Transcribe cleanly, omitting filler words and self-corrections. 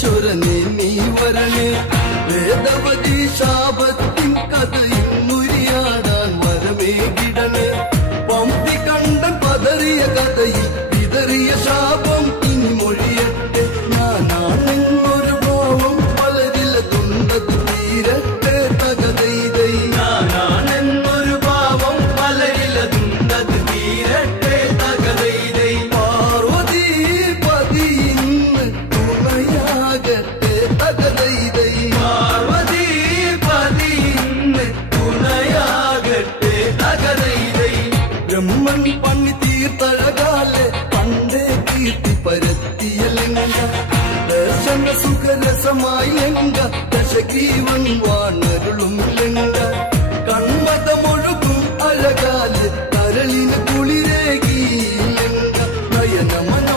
പരമേശ്വരനെ നീ വരണേ വേദവതി ശാപത്തിൻ കഥയിൽ മുരിയാടാൻ വരമേകിടണേ പമ്പി കണ്ടൻ പതറിയ കഥയിൽ വിതറിയ ശാപം ഇനി മൊഴിയട്ടെ ഞാനാണെന്നൊരു ഭാവം വളരില്ല തുണ്ടത് തീരട്ടെ തകതൈതൈ ഞാനാണെന്നൊരു ഭാവം വളരില്ല തുണ്ടത് തീരട്ടെ തകതൈതൈ പാർവതി പതി ഇന്ന് തുണയാകട്ടെ തകതൈതൈ പാർവതി പതി ഇന്ന് തുണയാകട്ടെ തകതൈതൈ ബ്രഹ്മൻ പണി തീർത്തഴകാലെ പണ്ടേ കീർത്തി പരത്തിയ ലിംഗ ദർശന സുഖരസമായി ലിംഗ ദശകീവൻ വാണരുളും ലിംഗ കൺമതമൊഴുകും അഴകാലെ കരളിന് കുളിരേകി ലിംഗ നയനമന